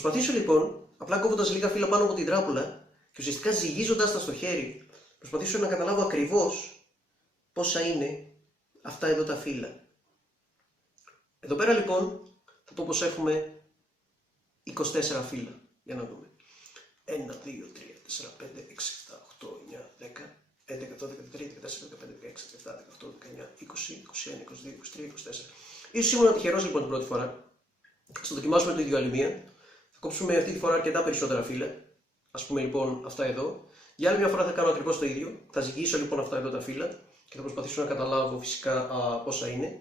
προσπαθήσω λοιπόν, απλά κόβοντας λίγα φύλλα πάνω από την τράπουλα και ουσιαστικά ζυγίζοντας τα στο χέρι, προσπαθήσω να καταλάβω ακριβώς πόσα είναι αυτά εδώ τα φύλλα. Εδώ πέρα λοιπόν θα πω πως έχουμε 24 φύλλα. Για να δούμε. 1, 2, 3, 4, 5, 6, 7, 8, 9, 10, 11, 12, 13, 14, 15, 16, 17, 18, 19, 20, 21, 30, 31, 32, 33, 34, 35, 36, 37, 38, 39, 40 Ίσως ήμουν τυχερός λοιπόν την πρώτη φορά. Ας το δοκιμάσουμε το ίδιο άλλη μία. Θα κόψουμε αυτή τη φορά αρκετά περισσότερα φύλλα. Ας πούμε λοιπόν αυτά εδώ. Για άλλη μια φορά θα κάνω ακριβώς το ίδιο. Θα ζυγίσω λοιπόν αυτά εδώ τα φύλλα και θα προσπαθήσω να καταλάβω φυσικά πόσα είναι.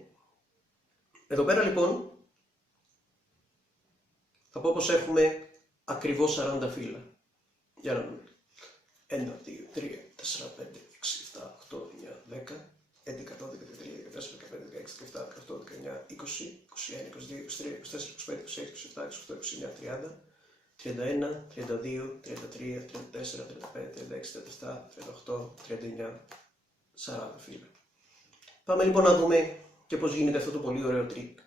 Εδώ πέρα λοιπόν θα πω πως έχουμε ακριβώς 40 φύλλα. Για να δούμε. 1, 2, 3, 4, 5, 6, 7, 8, 9, 10, 11, 12, 13, 14, 15, 16, 17, 18, 19, 20, 21, 30, 31, 32, 33, 34, 35, 36, 37, 38, 39, 40 φύλλα. Πάμε λοιπόν να δούμε και πώς γίνεται αυτό το πολύ ωραίο τρίκ.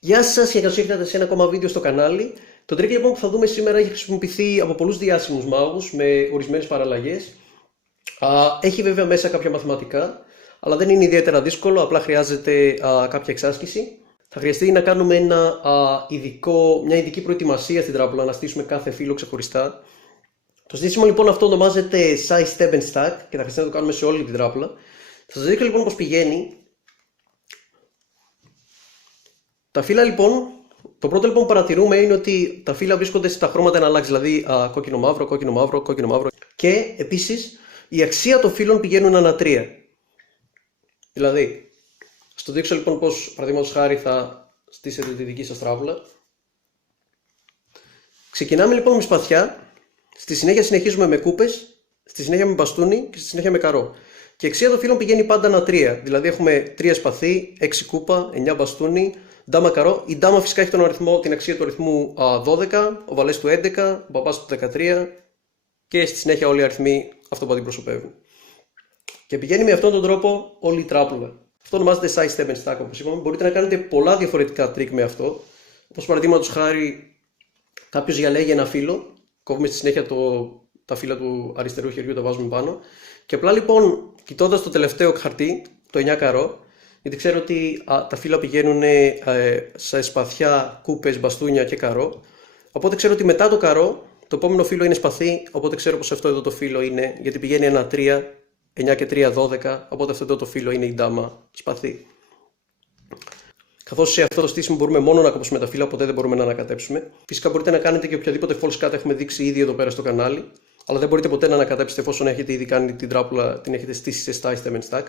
Γεια σας και καλώς ήρθατε σε ένα ακόμα βίντεο στο κανάλι. Το τρίκ λοιπόν που θα δούμε σήμερα έχει χρησιμοποιηθεί από πολλούς διάσημους μάγους με ορισμένες παραλλαγές. Έχει βέβαια μέσα κάποια μαθηματικά, αλλά δεν είναι ιδιαίτερα δύσκολο, απλά χρειάζεται κάποια εξάσκηση. Θα χρειαστεί να κάνουμε μια ειδική προετοιμασία στην τράπουλα, να στήσουμε κάθε φύλλο ξεχωριστά. Το στήσιμο λοιπόν αυτό ονομάζεται size step and stack και θα χρειαστεί να το κάνουμε σε όλη την τράπουλα. Θα σας δείξω λοιπόν πώς πηγαίνει. Τα φύλλα λοιπόν, το πρώτο λοιπόν που παρατηρούμε είναι ότι τα φύλλα βρίσκονται στα χρώματα εν αλλάξει, δηλαδή κόκκινο μαύρο, κόκκινο μαύρο, κόκκινο μαύρο. Και επίσης η αξία των φύλλων πηγαίνουν ανά 3. Δηλαδή, ας το δείξω λοιπόν πώς παραδείγματος χάρη θα στήσετε τη δική σας τράπουλα. Ξεκινάμε λοιπόν με σπαθιά, στη συνέχεια συνεχίζουμε με κούπες, στη συνέχεια με μπαστούνι και στη συνέχεια με καρό. Και η αξία των φύλλων πηγαίνει πάντα ανά 3. Δηλαδή έχουμε 3 σπαθί, 6 κούπα, 9 μπαστούνι, ντάμα καρό. Η ντάμα φυσικά έχει την αξία του αριθμού 12, ο βαλές του 11, ο παπάς του 13 και στη συνέχεια όλοι οι αριθμοί αυτό που αντιπροσωπεύουν. Και πηγαίνει με αυτόν τον τρόπο όλη η τράπουλα. Αυτό ονομάζεται size step and stack, όπως είπαμε. Μπορείτε να κάνετε πολλά διαφορετικά τρίκ με αυτό. Όπως παραδείγματος χάρη, κάποιος διαλέγει ένα φύλλο, κόβουμε στη συνέχεια τα φύλλα του αριστερού χεριού, τα βάζουμε πάνω. Και απλά λοιπόν, κοιτώντας το τελευταίο χαρτί, το 9 καρό, γιατί ξέρω ότι τα φύλλα πηγαίνουν σε σπαθιά, κούπες, μπαστούνια και καρό. Οπότε ξέρω ότι μετά το καρό, το επόμενο φύλλο είναι σπαθί, οπότε ξέρω πως αυτό εδώ το φύλλο είναι, γιατί πηγαίνει ένα 3, 9 και 3, 12, οπότε αυτό εδώ το φύλλο είναι η ντάμα σπαθί. Καθώς σε αυτό το στήσιμο μπορούμε μόνο να κόψουμε τα φύλλα, ποτέ δεν μπορούμε να ανακατέψουμε. Φυσικά μπορείτε να κάνετε και οποιαδήποτε false cut έχουμε δείξει ήδη εδώ πέρα στο κανάλι, αλλά δεν μπορείτε ποτέ να ανακατέψετε εφόσον έχετε ήδη κάνει την τράπουλα, την έχετε στήσει σε size step and stack.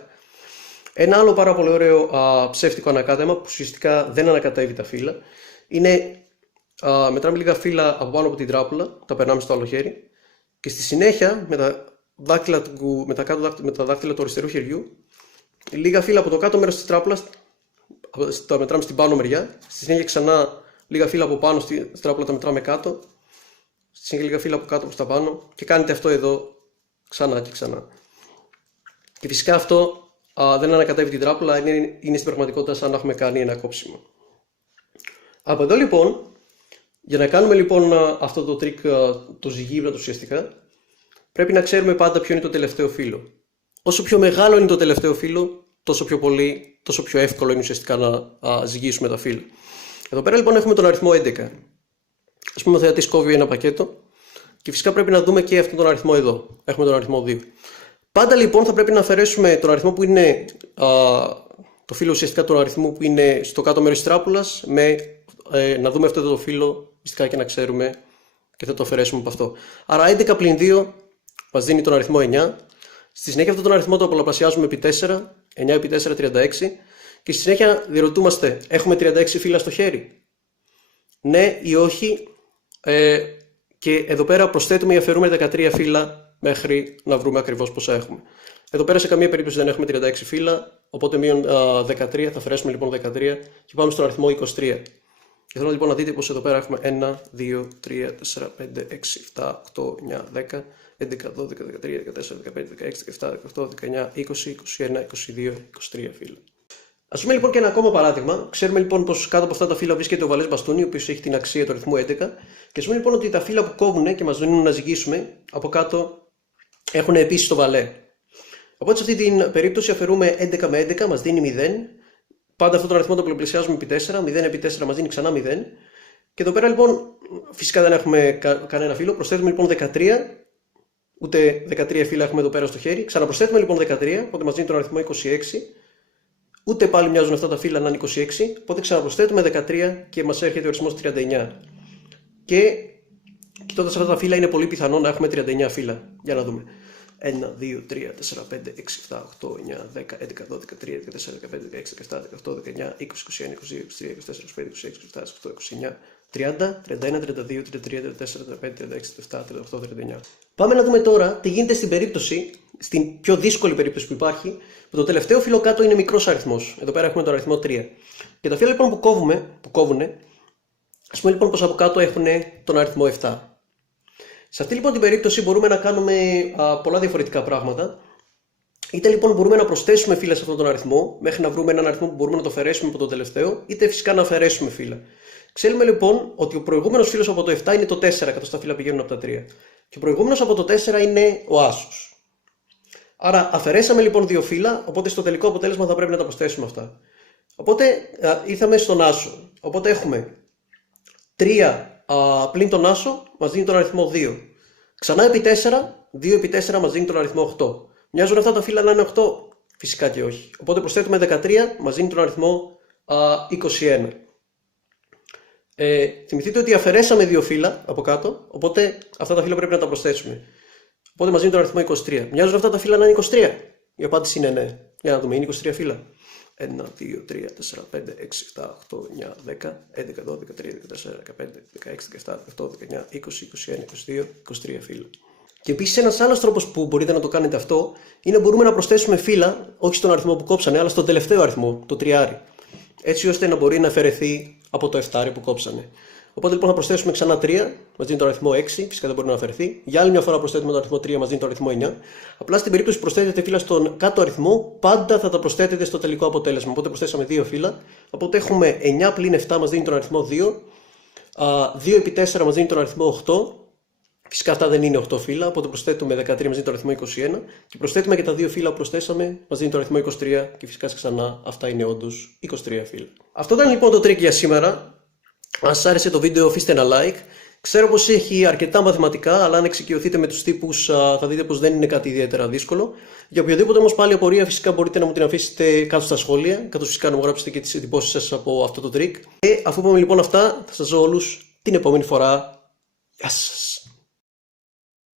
Ένα άλλο πάρα πολύ ωραίο ψεύτικο ανακάτεμα που ουσιαστικά δεν ανακατεύει τα φύλλα είναι μετράμε λίγα φύλλα από πάνω από την τράπουλα, τα περνάμε στο άλλο χέρι και στη συνέχεια με τα δάχτυλα του αριστερού χεριού λίγα φύλλα από το κάτω μέρος της τράπουλας τα μετράμε στην πάνω μεριά, στη συνέχεια ξανά λίγα φύλλα από πάνω στην τράπουλα τα μετράμε κάτω, στη συνέχεια λίγα φύλλα από κάτω προς τα πάνω και κάνετε αυτό εδώ ξανά και ξανά. Και φυσικά αυτό δεν ανακατεύει την τράπουλα, είναι στην πραγματικότητα σαν να έχουμε κάνει ένα κόψιμο. Από εδώ λοιπόν, για να κάνουμε λοιπόν αυτό το τρίκ, το ζυγίβλα ουσιαστικά, πρέπει να ξέρουμε πάντα ποιο είναι το τελευταίο φύλλο. Όσο πιο μεγάλο είναι το τελευταίο φύλλο, τόσο πιο εύκολο είναι ουσιαστικά να ζυγίσουμε τα φύλλα. Εδώ πέρα λοιπόν έχουμε τον αριθμό 11. Ας πούμε ο θεατής κόβει ένα πακέτο και φυσικά πρέπει να δούμε και αυτόν τον αριθμό εδώ. Έχουμε τον αριθμό 2. Πάντα λοιπόν θα πρέπει να αφαιρέσουμε τον αριθμό που είναι το φύλλο ουσιαστικά τον αριθμό που είναι στο κάτω μέρος της τράπουλας να δούμε αυτό εδώ το φύλλο ουσιαστικά και να ξέρουμε και θα το αφαιρέσουμε από αυτό. Άρα 11 πλην 2 μας δίνει τον αριθμό 9. Στη συνέχεια αυτόν τον αριθμό το πολλαπλασιάζουμε επί 4, 9 επί 4 36 και στη συνέχεια διερωτούμαστε έχουμε 36 φύλλα στο χέρι. Ναι ή όχι και εδώ πέρα προσθέτουμε ή αφαιρούμε 13 φύλλα μέχρι να βρούμε ακριβώς πόσα έχουμε. Εδώ πέρα σε καμία περίπτωση δεν έχουμε 36 φύλλα, οπότε μείον 13, θα αφαιρέσουμε λοιπόν 13 και πάμε στον αριθμό 23. Και θέλω λοιπόν να δείτε πως εδώ πέρα έχουμε 1, 2, 3, 4, 5, 6, 7, 8, 9, 10, 11, 12, 13, 14, 15, 16, 17, 18, 19, 20, 21, 22, 23 φύλλα. Ας πούμε λοιπόν και ένα ακόμα παράδειγμα. Ξέρουμε λοιπόν πως κάτω από αυτά τα φύλλα βρίσκεται ο βαλές μπαστούνι, ο οποίος έχει την αξία του αριθμού 11. Και ας πούμε λοιπόν ότι τα φύλλα που κόβουν και μας δίνουν να ζυγίσουμε, από κάτω έχουν επίσης το βαλέ. Οπότε σε αυτή την περίπτωση αφαιρούμε 11 με 11, μας δίνει 0. Πάντα αυτόν τον αριθμό το πολλαπλασιάζουμε επί 4. 0 επί 4 μας δίνει ξανά 0. Και εδώ πέρα λοιπόν φυσικά δεν έχουμε κανένα φύλλο. Προσθέτουμε λοιπόν 13. Ούτε 13 φύλλα έχουμε εδώ πέρα στο χέρι. Ξαναπροσθέτουμε λοιπόν 13, οπότε μας δίνει τον αριθμό 26. Ούτε πάλι μοιάζουν αυτά τα φύλλα να είναι 26, οπότε ξαναπροσθέτουμε 13 και μας έρχεται ο αριθμός 39. Και κοιτώντας αυτά τα φύλλα είναι πολύ πιθανό να έχουμε 39 φύλλα. Για να δούμε. 1, 2, 3, 4, 5, 6, 7, 8, 9, 10, 11, 12, 13, 14, 15, 16, 17, 18, 19, 20, 21, 22, 23, 24, 25, 26, 27, 28, 29, 30, 31, 32, 33, 34, 35, 36, 37, 38, 39. Πάμε να δούμε τώρα τι γίνεται στην περίπτωση, στην πιο δύσκολη περίπτωση που υπάρχει, που το τελευταίο φύλλο κάτω είναι μικρός αριθμός. Εδώ πέρα έχουμε τον αριθμό 3. Και τα φύλλα λοιπόν που κόβουνε, ας πούμε λοιπόν πως από κάτω έχουν τον αριθμό 7. Σε αυτή λοιπόν την περίπτωση μπορούμε να κάνουμε πολλά διαφορετικά πράγματα. Είτε λοιπόν μπορούμε να προσθέσουμε φύλλα σε αυτόν τον αριθμό, μέχρι να βρούμε έναν αριθμό που μπορούμε να το αφαιρέσουμε από το τελευταίο, είτε φυσικά να αφαιρέσουμε φύλλα. Ξέρουμε λοιπόν ότι ο προηγούμενος φύλλος από το 7 είναι το 4, καθώς τα φύλλα πηγαίνουν από τα 3. Και ο προηγούμενος από το 4 είναι ο άσος. Άρα αφαιρέσαμε λοιπόν δύο φύλλα, οπότε στο τελικό αποτέλεσμα θα πρέπει να τα προσθέσουμε αυτά. Οπότε ήρθαμε στον άσο. Οπότε έχουμε 3 πλην τον άσο μας δίνει τον αριθμό 2. Ξανά επί 4, 2 επί 4 μας δίνει τον αριθμό 8. Μοιάζουν αυτά τα φύλλα να είναι 8? Φυσικά και όχι. Οπότε προσθέτουμε 13, μας δίνει τον αριθμό 21. Θυμηθείτε ότι αφαιρέσαμε δύο φύλλα από κάτω, οπότε αυτά τα φύλλα πρέπει να τα προσθέσουμε. Οπότε μας δίνει τον αριθμό 23. Μοιάζουν αυτά τα φύλλα να είναι 23? Η απάντηση είναι ναι. Για να δούμε, είναι 23 φύλλα. 1, 2, 3, 4, 5, 6, 7, 8, 9, 10, 11, 12, 13, 14, 15, 16, 17, 18, 19, 20, 21, 22, 23 φύλλα. Και επίσης ένας άλλος τρόπος που μπορείτε να το κάνετε αυτό είναι μπορούμε να προσθέσουμε φύλλα, όχι στον αριθμό που κόψανε, αλλά στον τελευταίο αριθμό, το τριάρι. Έτσι ώστε να μπορεί να αφαιρεθεί από το 7 που κόψανε. Οπότε λοιπόν θα προσθέσουμε ξανά 3, μας δίνει τον αριθμό 6, φυσικά δεν μπορεί να αφαιρεθεί. Για άλλη μια φορά προσθέτουμε τον αριθμό 3, μας δίνει τον αριθμό 9. Απλά στην περίπτωση που προσθέτετε φύλλα στον κάτω αριθμό, πάντα θα τα προσθέτετε στο τελικό αποτέλεσμα. Οπότε προσθέσαμε 2 φύλλα. Οπότε έχουμε 9 πλην 7 μας δίνει τον αριθμό 2. 2 επί 4 μας δίνει τον αριθμό 8. Φυσικά αυτά δεν είναι 8 φύλλα, οπότε προσθέτουμε 13 μας δίνει τον αριθμό 21. Και προσθέτουμε και τα 2 φύλλα που προσθέσαμε, μας δίνει τον αριθμό 23. Και φυσικά ξανά αυτά είναι όντως 23 φύλλα. Αυτό ήταν λοιπόν το trick για σήμερα. Αν σας άρεσε το βίντεο, αφήστε ένα like. Ξέρω πως έχει αρκετά μαθηματικά, αλλά αν εξοικειωθείτε με τους τύπους θα δείτε πως δεν είναι κάτι ιδιαίτερα δύσκολο. Για οποιοδήποτε όμως πάλι απορία, φυσικά μπορείτε να μου την αφήσετε κάτω στα σχόλια, καθώς φυσικά να μου γράψετε και τις εντυπώσεις σας από αυτό το trick. Και αφού πούμε λοιπόν αυτά, θα σας δω όλους την επόμενη φορά. Γεια σας!